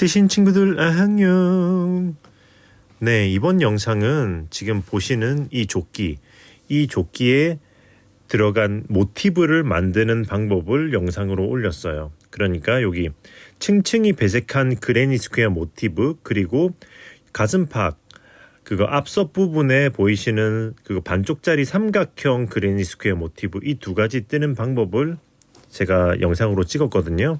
뜨신 친구들 안녕. 네, 이번 영상은 지금 보시는 이 조끼, 이 조끼에 들어간 모티브를 만드는 방법을 영상으로 올렸어요. 그러니까 여기 층층이 배색한 그레니 스퀘어 모티브 그리고 가슴팍 그거 앞서 부분에 보이시는 그거 반쪽짜리 삼각형 그레니 스퀘어 모티브 이 두 가지 뜨는 방법을 제가 영상으로 찍었거든요.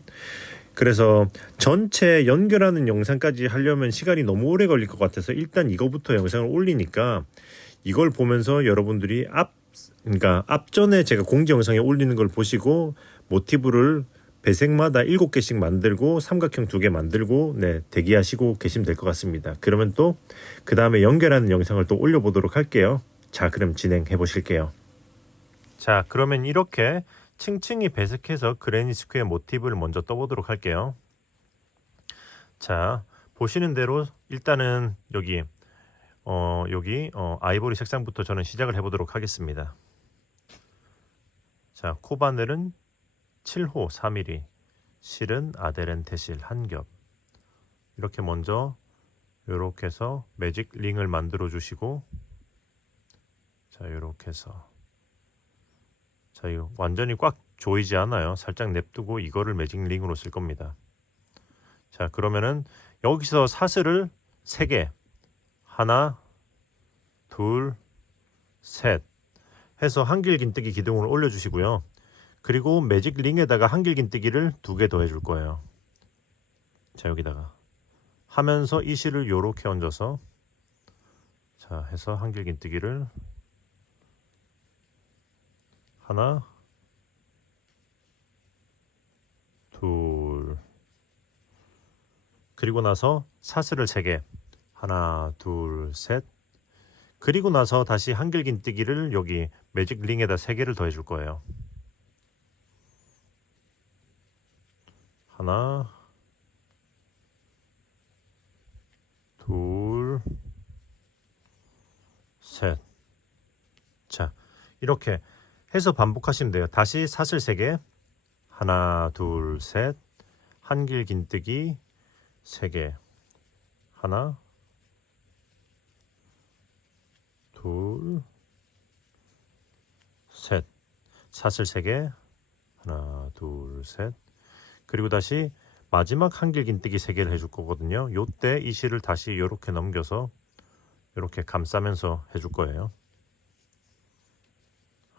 그래서 전체 연결하는 영상까지 하려면 시간이 너무 오래 걸릴 것 같아서 일단 이거부터 영상을 올리니까 이걸 보면서 여러분들이 앞 그러니까 앞전에 제가 공지 영상에 올리는 걸 보시고 모티브를 배색마다 일곱 개씩 만들고 삼각형 두개 만들고 네 대기하시고 계시면 될 것 같습니다. 그러면 또 그 다음에 연결하는 영상을 또 올려보도록 할게요. 자 그럼 진행해 보실게요. 자 그러면 이렇게 층층이 배색해서 그레니 스퀘어 모티브를 먼저 떠보도록 할게요. 자 보시는 대로 일단은 여기 어 여기 어 아이보리 색상부터 저는 시작을 해보도록 하겠습니다. 자 코바늘은 7호 3mm 실은 아데렌테실 한 겹 이렇게 먼저 이렇게 해서 매직 링을 만들어 주시고 자 이렇게 해서 자 이거 완전히 꽉 조이지 않아요. 살짝 냅두고 이거를 매직 링으로 쓸 겁니다. 자 그러면은 여기서 사슬을 3개. 하나 둘셋 해서 한길긴뜨기 기둥을 올려주시고요. 그리고 매직 링에다가 한길긴뜨기를 두 개 더 해줄 거예요. 자 여기다가. 하면서 이 실을 요렇게 얹어서 자 해서 한길긴뜨기를 하나. 둘. 그리고 나서 사슬을 세 개. 하나 둘 셋. 그리고 나서 다시 한길긴뜨기를 여기 매직 링에다 세 개를 더 해 줄 거예요. 하나. 둘, 셋. 자, 이렇게 해서 반복하시면 돼요. 다시 사슬 3개. 하나, 둘, 셋. 한길 긴뜨기 3개. 하나, 둘, 셋. 사슬 3개. 하나, 둘, 셋. 그리고 다시 마지막 한길 긴뜨기 3개를 해줄 거거든요. 요때 이 실을 다시 이렇게 넘겨서 이렇게 감싸면서 해줄 거예요.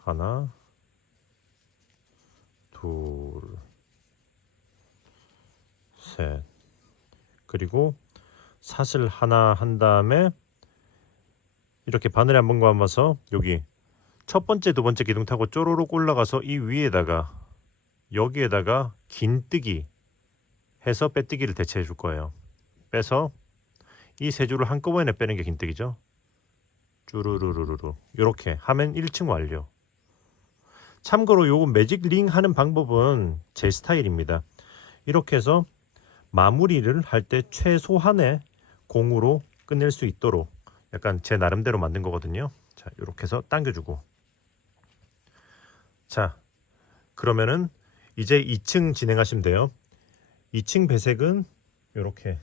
하나, 둘, 셋. 그리고 사슬 하나 한 다음에 이렇게 바늘에 한 번 감아서 여기 첫 번째, 두 번째 기둥 타고 쪼로록 올라가서 이 위에다가 여기에다가 긴 뜨기 해서 빼뜨기를 대체해 줄 거예요. 빼서 이 세 줄을 한꺼번에 빼는 게 긴뜨기죠. 쭈루루루루루 이렇게 하면 1층 완료. 참고로 요거 매직 링 하는 방법은 제 스타일입니다. 이렇게 해서 마무리를 할 때 최소한의 공으로 끝낼 수 있도록 약간 제 나름대로 만든 거거든요. 자, 이렇게 해서 당겨주고. 자, 그러면은 이제 2층 진행하시면 돼요. 2층 배색은 이렇게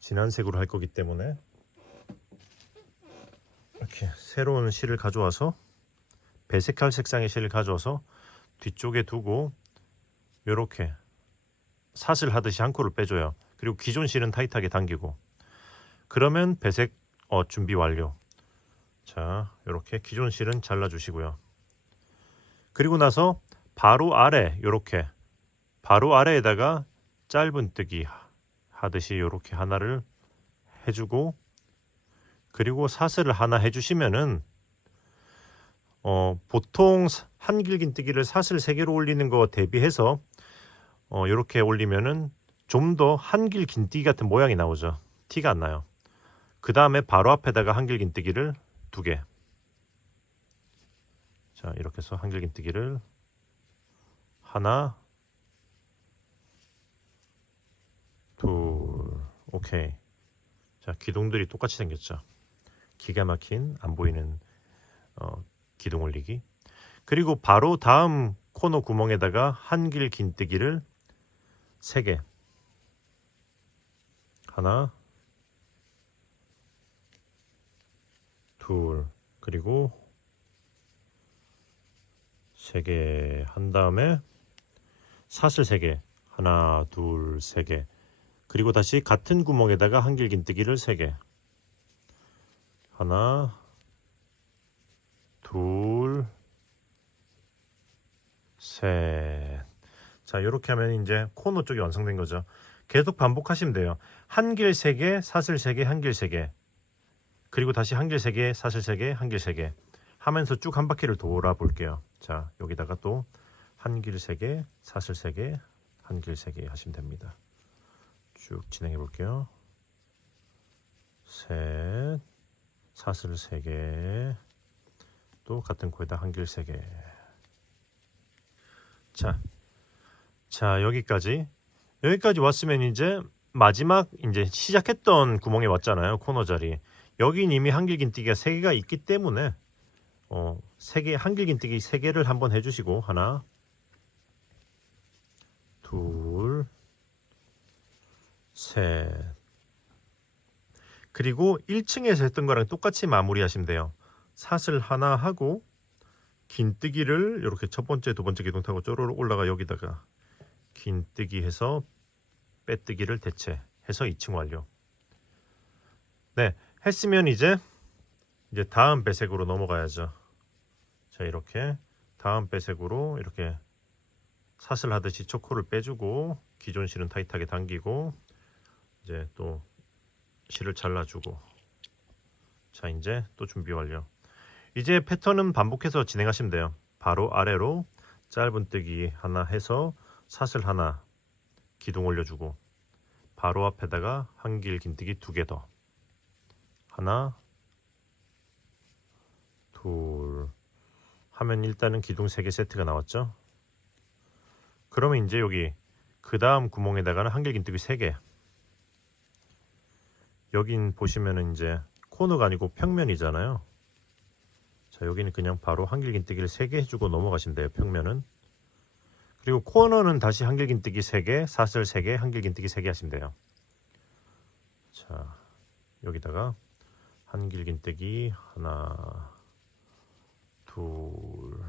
진한 색으로 할 거기 때문에 이렇게 새로운 실을 가져와서 배색할 색상의 실을 가져와서 뒤쪽에 두고 이렇게 사슬 하듯이 한 코를 빼줘요. 그리고 기존 실은 타이트하게 당기고 그러면 배색 어, 준비 완료. 자 이렇게 기존 실은 잘라주시고요. 그리고 나서 바로 아래 이렇게 바로 아래에다가 짧은 뜨기 하듯이 이렇게 하나를 해주고 그리고 사슬을 하나 해주시면은 어, 보통 한길긴뜨기를 사슬 세 개로 올리는 거 대비해서 어, 이렇게 올리면은 좀 더 한길긴뜨기 같은 모양이 나오죠. 티가 안 나요. 그 다음에 바로 앞에다가 한길긴뜨기를 두 개. 자 이렇게 해서 한길긴뜨기를 하나 둘 오케이 자 기둥들이 똑같이 생겼죠 기가 막힌 안 보이는 어, 기둥 올리기 그리고 바로 다음 코너 구멍에다가 한길 긴뜨기를 3개 하나, 둘, 그리고 세개한 다음에 사슬 세 개, 하나, 둘, 세 개. 그리고 다시 같은 구멍에다가 한길 긴뜨기를 세 개. 하나, 둘, 셋. 자, 이렇게 하면 이제 코너 쪽이 완성된 거죠. 계속 반복하시면 돼요. 한 길 세 개, 사슬 세 개, 한 길 세 개. 그리고 다시 한 길 세 개, 사슬 세 개, 한 길 세 개. 하면서 쭉 한 바퀴를 돌아 볼게요. 자, 여기다가 또 한 길 세 개, 사슬 세 개, 한 길 세 개 하시면 됩니다. 쭉 진행해 볼게요. 셋, 사슬 세 개, 또 같은 코에다 한길 세 개. 자, 자 여기까지 여기까지 왔으면 이제 마지막 이제 시작했던 구멍에 왔잖아요 코너 자리. 여긴 이미 한길긴뜨기가 세 개가 있기 때문에 어, 세 개, 한길긴뜨기 세 개를 한번 해주시고 하나, 둘, 셋. 그리고 1층에서 했던 거랑 똑같이 마무리하시면 돼요. 사슬 하나 하고 긴뜨기를 이렇게 첫 번째, 두 번째 기둥 타고 쪼르륵 올라가 여기다가 긴뜨기 해서 빼뜨기를 대체해서 2층 완료. 네, 했으면 이제 이제 다음 배색으로 넘어가야죠. 자 이렇게 다음 배색으로 이렇게 사슬 하듯이 초코를 빼주고 기존 실은 타이트하게 당기고 이제 또 실을 잘라주고 자 이제 또 준비 완료. 이제 패턴은 반복해서 진행하시면 돼요. 바로 아래로 짧은뜨기 하나 해서 사슬 하나 기둥 올려주고 바로 앞에다가 한길 긴뜨기 두 개 더 하나 둘 하면 일단은 기둥 3개 세트가 나왔죠. 그러면 이제 여기 그 다음 구멍에다가는 한길 긴뜨기 3개. 여긴 보시면은 이제 코너가 아니고 평면이잖아요. 자 여기는 그냥 바로 한길긴뜨기를 3개 해주고 넘어가시면 돼요. 평면은. 그리고 코너는 다시 한길긴뜨기 3개, 사슬 3개, 한길긴뜨기 3개 하시면 돼요. 자 여기다가 한길긴뜨기 하나 둘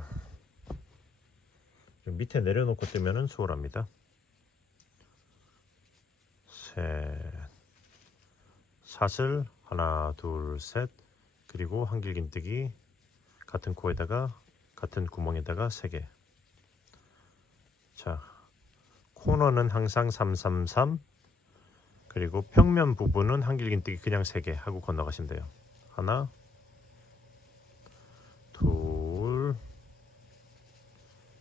밑에 내려놓고 뜨면은 수월합니다. 셋 사슬 하나 둘 셋 그리고 한길긴뜨기 같은 코에다가 같은 구멍에다가 세 개. 자 코너는 항상 333 그리고 평면 부분은 한길긴뜨기 그냥 세개 하고 건너가시면 돼요. 하나 둘,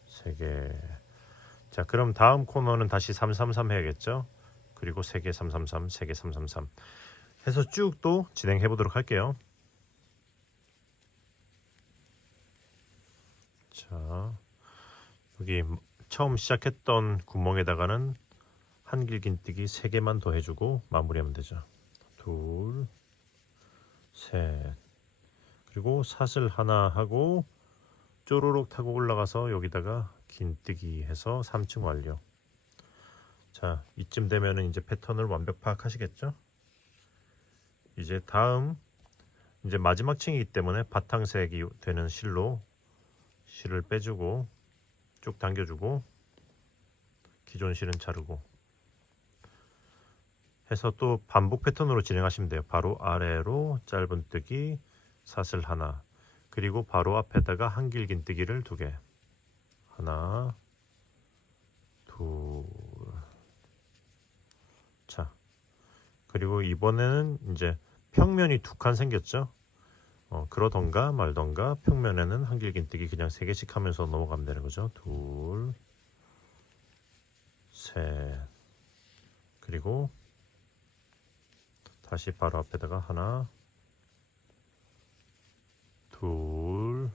세 개. 자, 그럼 다음 코너는 다시 333 해야겠죠? 그리고 세개 333, 세개 333. 해서 쭉 또 진행해 보도록 할게요. 자, 여기 처음 시작했던 구멍에다가는 한길긴뜨기 세 개만 더 해주고 마무리하면 되죠. 둘, 셋. 그리고 사슬 하나 하고 쪼르륵 타고 올라가서 여기다가 긴뜨기 해서 3층 완료. 자, 이쯤 되면은 이제 패턴을 완벽 파악하시겠죠? 이제 다음 이제 마지막 층이기 때문에 바탕색이 되는 실로 실을 빼주고 쭉 당겨주고 기존 실은 자르고 해서 또 반복 패턴으로 진행하시면 돼요. 바로 아래로 짧은뜨기 사슬 하나 그리고 바로 앞에다가 한길긴뜨기를 두 개. 하나 둘자 그리고 이번에는 이제 평면이 두 칸 생겼죠 어, 그러던가 말던가 평면에는 한길긴뜨기 그냥 세 개씩 하면서 넘어가면 되는 거죠 둘 셋 그리고 다시 바로 앞에다가 하나 둘,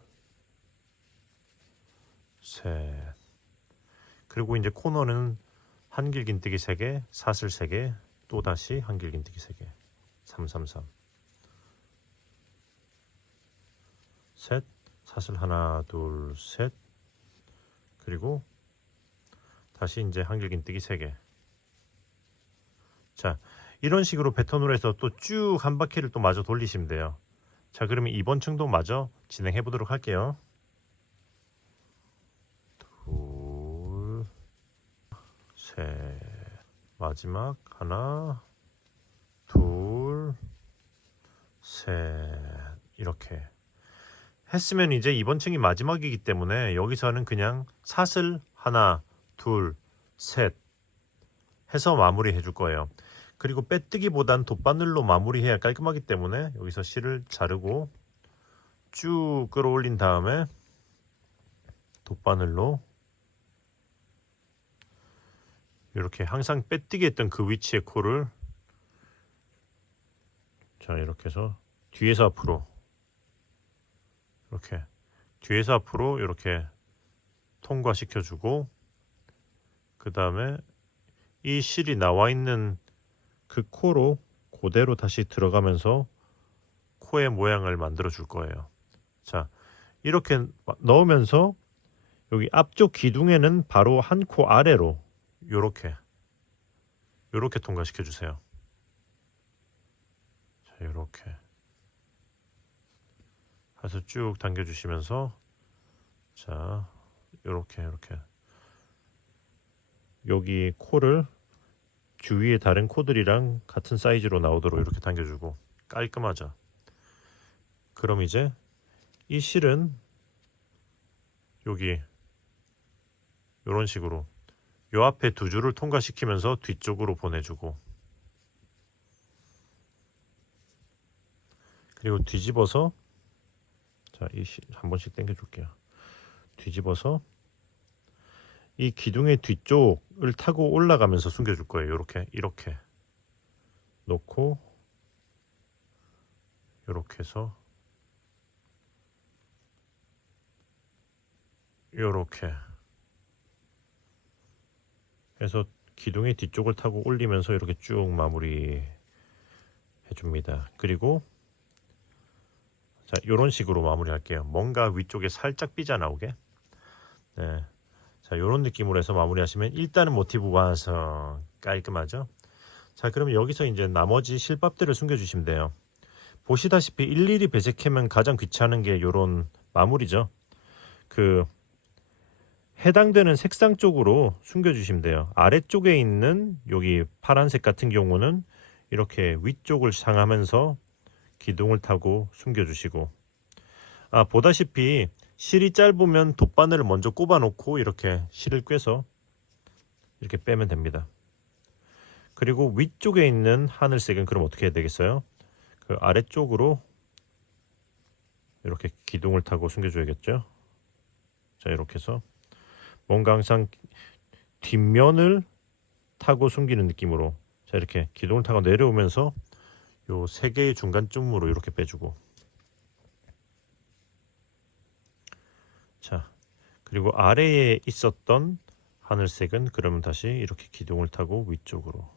셋. 그리고 이제 코너는 한길긴뜨기 3개, 사슬 3개, 또다시 한길긴뜨기 3개. 333. 셋, 사슬 하나, 둘, 셋. 그리고 다시 이제 한길긴뜨기 3개. 자, 이런 식으로 패턴으로 해서 또 쭉 한 바퀴를 또 마저 돌리시면 돼요. 자, 그러면 이번 층도 마저 진행해 보도록 할게요. 둘, 셋, 마지막 하나, 둘, 셋, 이렇게 했으면 이제 이번 층이 마지막이기 때문에 여기서는 그냥 사슬 하나, 둘, 셋 해서 마무리해 줄 거예요. 그리고 빼뜨기보단 돗바늘로 마무리해야 깔끔하기 때문에 여기서 실을 자르고 쭉 끌어올린 다음에 돗바늘로 이렇게 항상 빼뜨기 했던 그 위치의 코를 자 이렇게 해서 뒤에서 앞으로 이렇게 뒤에서 앞으로 이렇게 통과시켜 주고 그 다음에 이 실이 나와 있는 그 코로 그대로 다시 들어가면서 코의 모양을 만들어 줄 거예요. 자, 이렇게 넣으면서 여기 앞쪽 기둥에는 바로 한 코 아래로 요렇게 요렇게 통과시켜 주세요. 자, 요렇게 해서 쭉 당겨 주시면서 자, 요렇게 요렇게 여기 코를 주위의 다른 코들이랑 같은 사이즈로 나오도록 이렇게 당겨주고 깔끔하죠. 그럼 이제 이 실은 여기 이런 식으로 요 앞에 두 줄을 통과시키면서 뒤쪽으로 보내주고 그리고 뒤집어서 자 이 한 번씩 당겨 줄게요. 뒤집어서 이 기둥의 뒤쪽을 타고 올라가면서 숨겨 줄 거예요. 이렇게 이렇게 놓고 이렇게 해서 이렇게 해서 기둥의 뒤쪽을 타고 올리면서 이렇게 쭉 마무리 해줍니다. 그리고 자 이런 식으로 마무리할게요. 뭔가 위쪽에 살짝 삐져 나오게. 네. 자, 요런 느낌으로 해서 마무리하시면 일단은 모티브 완성 깔끔하죠? 자, 그러면 여기서 이제 나머지 실밥들을 숨겨 주시면 돼요. 보시다시피 일일이 배색하면 가장 귀찮은 게 요런 마무리죠. 그 해당되는 색상 쪽으로 숨겨 주시면 돼요. 아래쪽에 있는 여기 파란색 같은 경우는 이렇게 위쪽을 향하면서 기둥을 타고 숨겨주시고 아 보다시피 실이 짧으면 돗바늘을 먼저 꼽아 놓고 이렇게 실을 꿰서 이렇게 빼면 됩니다. 그리고 위쪽에 있는 하늘색은 그럼 어떻게 해야 되겠어요? 그 아래쪽으로 이렇게 기둥을 타고 숨겨줘야겠죠. 자 이렇게 해서 뭔가 항상 뒷면을 타고 숨기는 느낌으로 자 이렇게 기둥을 타고 내려오면서 요 세 개의 중간쯤으로 이렇게 빼주고. 자, 그리고 아래에 있었던 하늘색은 그러면 다시 이렇게 기둥을 타고 위쪽으로.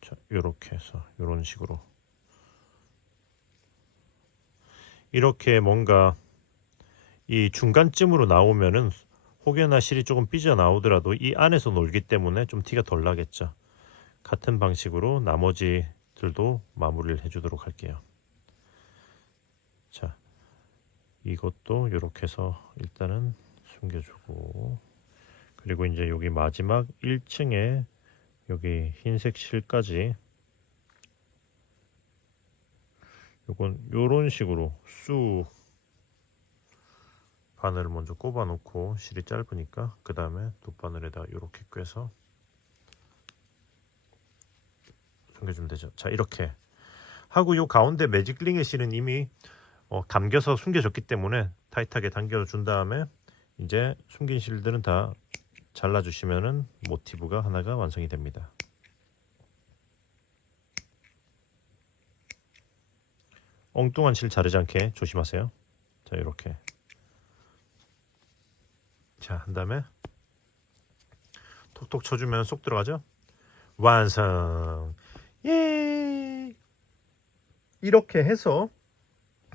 자, 요렇게 해서 요런 식으로. 이렇게 뭔가 이 중간쯤으로 나오면은 혹여나 실이 조금 삐져 나오더라도 이 안에서 놀기 때문에 좀 티가 덜 나겠죠. 같은 방식으로 나머지 들도 마무리를 해주도록 할게요. 자, 이것도 이렇게 해서 일단은 숨겨주고 그리고 이제 여기 마지막 1층에 여기 흰색 실까지 요건 요런 식으로 쑥 바늘을 먼저 꼽아 놓고 실이 짧으니까 그 다음에 돗바늘에다 이렇게 꿰서 숨겨주면 되죠 자 이렇게 하고 요 가운데 매직링의 실은 이미 어, 감겨서 숨겨졌기 때문에 타이트하게 당겨준 다음에 이제 숨긴 실들은 다 잘라주시면은 모티브가 하나가 완성이 됩니다. 엉뚱한 실 자르지 않게 조심하세요. 자 이렇게 자 한 다음에 톡톡 쳐주면 쏙 들어가죠. 완성. 예. 이렇게 해서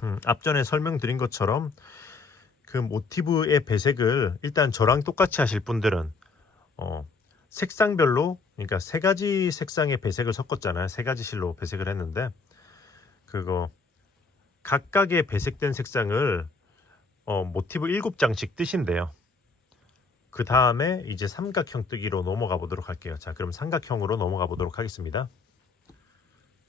음, 앞전에 설명드린 것처럼 그 모티브의 배색을 일단 저랑 똑같이 하실 분들은 어, 색상별로 그러니까 세 가지 색상의 배색을 섞었잖아요. 세 가지 실로 배색을 했는데 그거 각각의 배색된 색상을 어, 모티브 7장씩 뜨신대요. 그 다음에 이제 삼각형 뜨기로 넘어가 보도록 할게요. 자, 그럼 삼각형으로 넘어가 보도록 하겠습니다.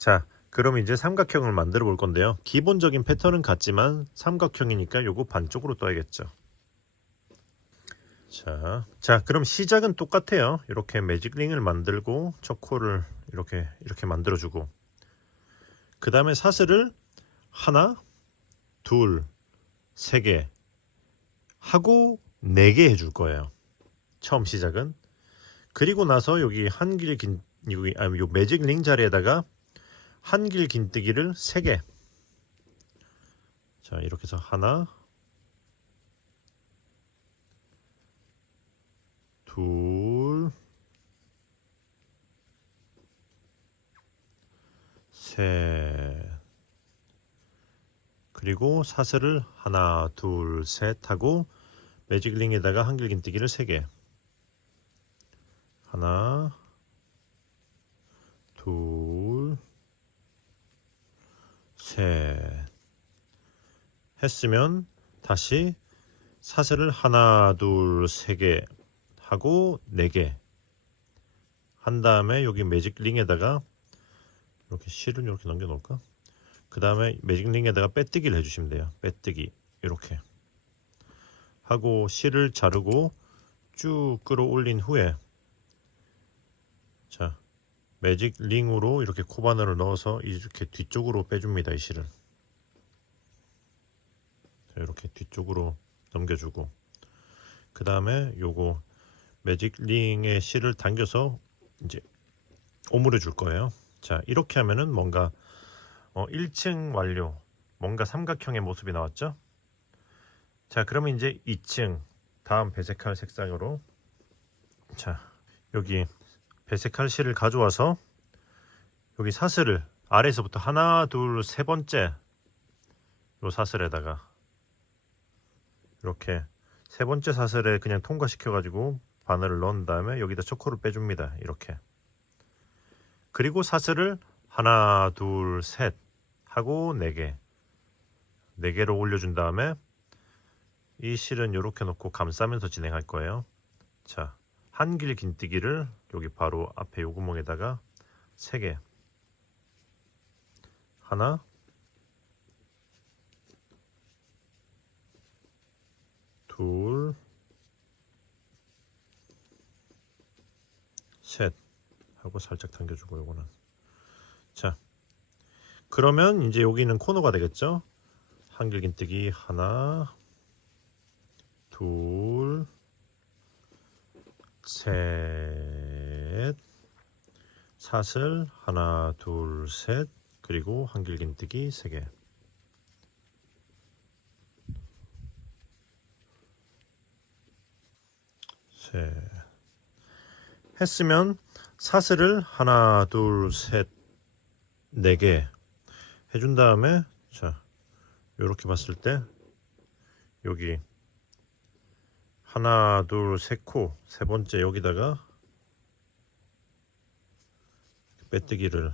자, 그럼 이제 삼각형을 만들어 볼 건데요. 기본적인 패턴은 같지만 삼각형이니까 요거 반쪽으로 떠야겠죠. 자, 자, 그럼 시작은 똑같아요. 이렇게 매직링을 만들고 초코를 이렇게 이렇게 만들어 주고 그 다음에 사슬을 하나, 둘, 세 개 하고 네 개 해줄 거예요. 처음 시작은 그리고 나서 여기 한 길 긴 여기 아니 요 매직 링 자리에다가 한길 긴뜨기를 세 개. 자 이렇게 해서 하나, 둘, 셋. 그리고 사슬을 하나, 둘, 셋 하고 매직 링에다가 한길 긴뜨기를 세 개. 하나, 둘, 셋. 했으면 다시 사슬을 하나, 둘, 세 개 하고 네 개. 한 다음에 여기 매직 링에다가 이렇게 실을 이렇게 넘겨 놓을까? 그 다음에 매직 링에다가 빼뜨기를 해주시면 돼요. 빼뜨기 이렇게 하고 실을 자르고 쭉 끌어올린 후에 자 매직 링으로 이렇게 코바늘을 넣어서 이렇게 뒤쪽으로 빼줍니다. 이 자, 이렇게 뒤쪽으로 넘겨주고 그 다음에 요거 매직 링의 실을 당겨서 이제 오므려 줄 거예요. 자 이렇게 하면은 뭔가 어, 1층 완료 뭔가 삼각형의 모습이 나왔죠. 자 그러면 이제 2층 다음 배색할 색상으로 자 여기 배색할 실을 가져와서 여기 사슬을 아래에서부터 하나 둘 세 번째 요 사슬에다가 이렇게 세 번째 사슬에 그냥 통과시켜 가지고 바늘을 넣은 다음에 여기다 초코를 빼줍니다 이렇게 그리고 사슬을 하나 둘 셋 하고 네개네 개로 올려준 다음에 이 실은 이렇게 놓고 감싸면서 진행할 거예요. 자, 한길 긴뜨기를 여기 바로 앞에 요 구멍에다가 세 개. 하나, 둘, 셋. 하고 살짝 당겨주고 요거는. 자 그러면 이제 여기는 코너가 되겠죠? 한길 긴뜨기 하나 둘, 셋, 사슬 하나, 둘, 셋, 그리고 한길 긴뜨기 세 개. 셋. 했으면 사슬을 하나, 둘, 셋, 네 개 해준 다음에 자, 요렇게 봤을 때 여기 하나 둘셋코 세 번째 여기다가 빼뜨기를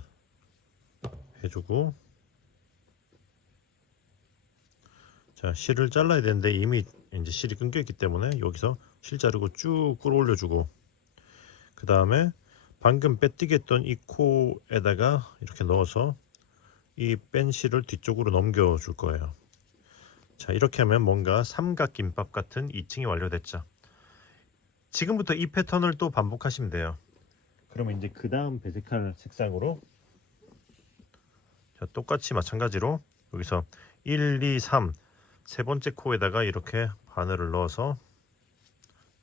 해주고. 자 실을 잘라야 되는데 이미 이제 실이 끊겨 있기 때문에 여기서 실 자르고 쭉 끌어올려 주고. 그 다음에 방금 빼뜨기 했던 이 코에다가 이렇게 넣어서 이 뺀 실을 뒤쪽으로 넘겨 줄 거예요 자 이렇게 하면 뭔가 삼각김밥 같은 2층이 완료됐죠. 지금부터 이 패턴을 또 반복하시면 돼요. 그러면 이제 그 다음 배색할 색상으로 자, 똑같이 마찬가지로 여기서 1, 2, 3 세 번째 코에다가 이렇게 바늘을 넣어서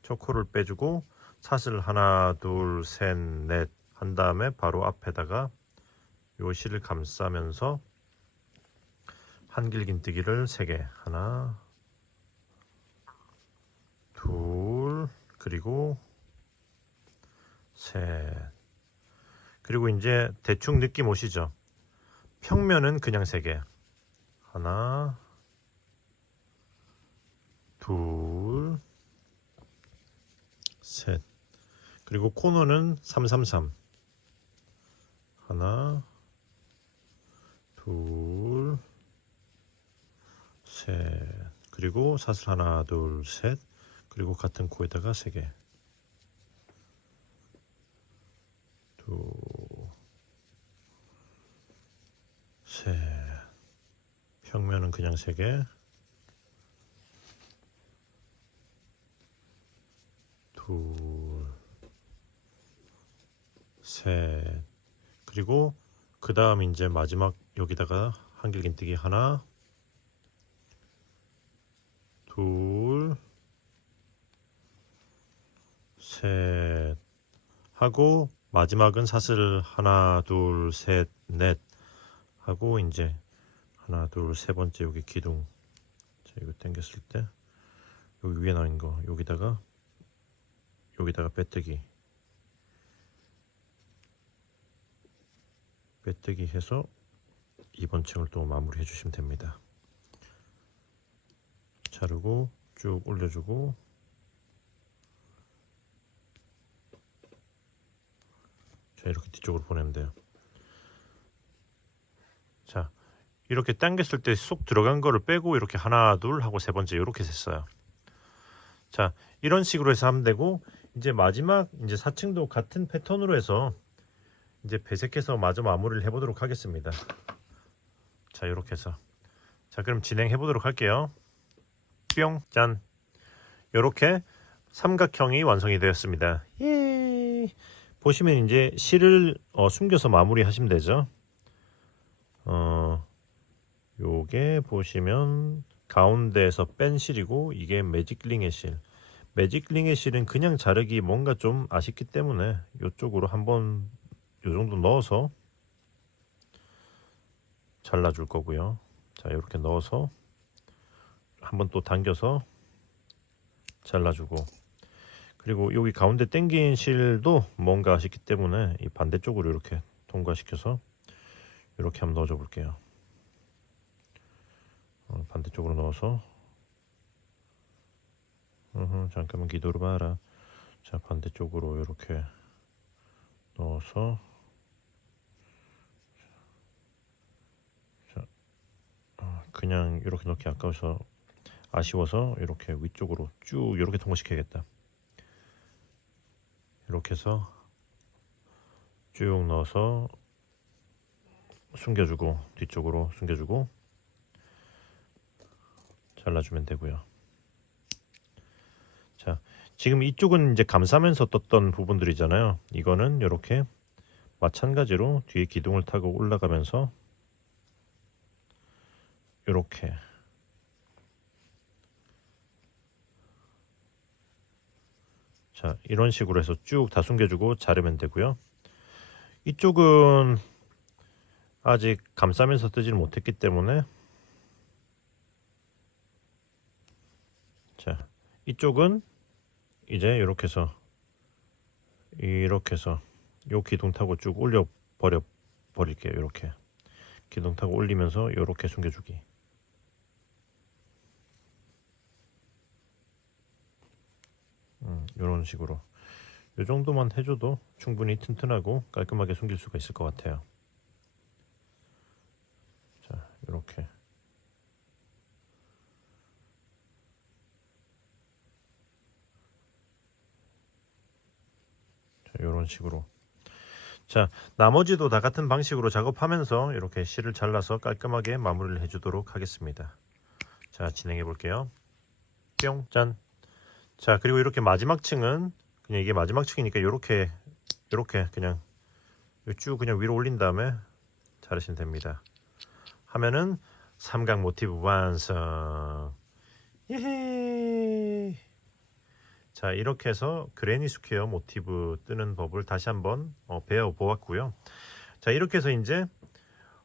초코를 빼주고 사슬 하나 둘 셋 넷 한 다음에 바로 앞에다가 요 실을 감싸면서 한길 긴뜨기를 3개. 하나 둘 그리고 셋 그리고 이제 대충 느낌 오시죠? 평면은 그냥 3개. 하나 둘 셋. 그리고 코너는 333 하나 둘 셋 그리고 사슬 하나 둘 셋 그리고 같은 코에다가 세 개. 둘, 셋. 평면은 그냥 세 개. 둘, 셋. 그리고 그 다음 이제 마지막 여기다가 한길긴뜨기 하나, 둘, 셋. 하고 마지막은 사슬 하나 둘 셋 넷. 하고 이제 하나 둘 세 번째 여기 기둥. 자 이거 당겼을 때 여기 위에 나는 거 여기다가 여기다가 빼뜨기. 빼뜨기 해서 이번 층을 또 마무리 해 주시면 됩니다 자르고 쭉 올려주고. 자 이렇게 뒤쪽으로 보내면 돼요. 자 이렇게 당겼을 때 쏙 들어간 거를 빼고 이렇게 하나 둘 하고 세 번째 이렇게 셌어요. 자 이런 식으로 해서 하면 되고 이제 마지막 이제 4층도 같은 패턴으로 해서 이제 배색해서 마저 마무리를 해보도록 하겠습니다. 자 이렇게 해서. 자 그럼 진행해 보도록 할게요 뿅, 짠. 요렇게 삼각형이 완성이 되었습니다. 예. 보시면 이제 실을 어, 숨겨서 마무리하시면 되죠. 어, 요게 보시면 가운데에서 뺀 실이고 이게 매직링의 실. 매직링의 실은 그냥 자르기 뭔가 좀 아쉽기 때문에 요쪽으로 한번 요 정도 넣어서 잘라줄 거고요. 자, 이렇게 넣어서 한번 또 당겨서 잘라주고. 그리고 여기 가운데 당긴 실도 뭔가 아쉽기 때문에 이 반대쪽으로 이렇게 통과시켜서 이렇게 한번 넣어줘 볼게요. 어, 반대쪽으로 넣어서. 으흠, 잠깐만 기도를 봐라. 자 반대쪽으로 이렇게 넣어서. 자, 어, 그냥 이렇게 넣기 아까워서 아쉬워서 이렇게 위쪽으로 쭉 이렇게 통과시켜야겠다. 이렇게 해서 쭉 넣어서 숨겨주고 뒤쪽으로 숨겨주고 잘라주면 되고요. 자, 지금 이쪽은 이제 감싸면서 떴던 부분들이잖아요. 이거는 이렇게 마찬가지로 뒤에 기둥을 타고 올라가면서 이렇게 자 이런 식으로 해서 쭉 다 숨겨주고 자르면 되고요. 이쪽은 아직 감싸면서 뜨지를 못했기 때문에 자 이쪽은 이제 이렇게 해서 이렇게 해서 요 기둥 타고 쭉 올려 버려 버릴게요. 이렇게 기둥 타고 올리면서 이렇게 숨겨주기 음, 이런 식으로 이 정도만 해줘도 충분히 튼튼하고 깔끔하게 숨길 수가 있을 것 같아요. 자, 이렇게 자, 이런 식으로 자, 나머지도 다 같은 방식으로 작업하면서 이렇게 실을 잘라서 깔끔하게 마무리를 해주도록 하겠습니다. 자, 진행해 볼게요. 뿅, 짠. 자 그리고 이렇게 마지막 층은 그냥 이게 마지막 층이니까 이렇게 이렇게 그냥 쭉 그냥 위로 올린 다음에 자르시면 됩니다. 하면은 삼각 모티브 완성. 예헤! 자 이렇게 해서 그레니 스퀘어 모티브 뜨는 법을 다시 한번 어, 배워 보았고요. 자 이렇게 해서 이제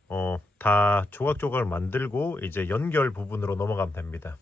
어, 다 조각조각을 만들고 이제 연결 부분으로 넘어가면 됩니다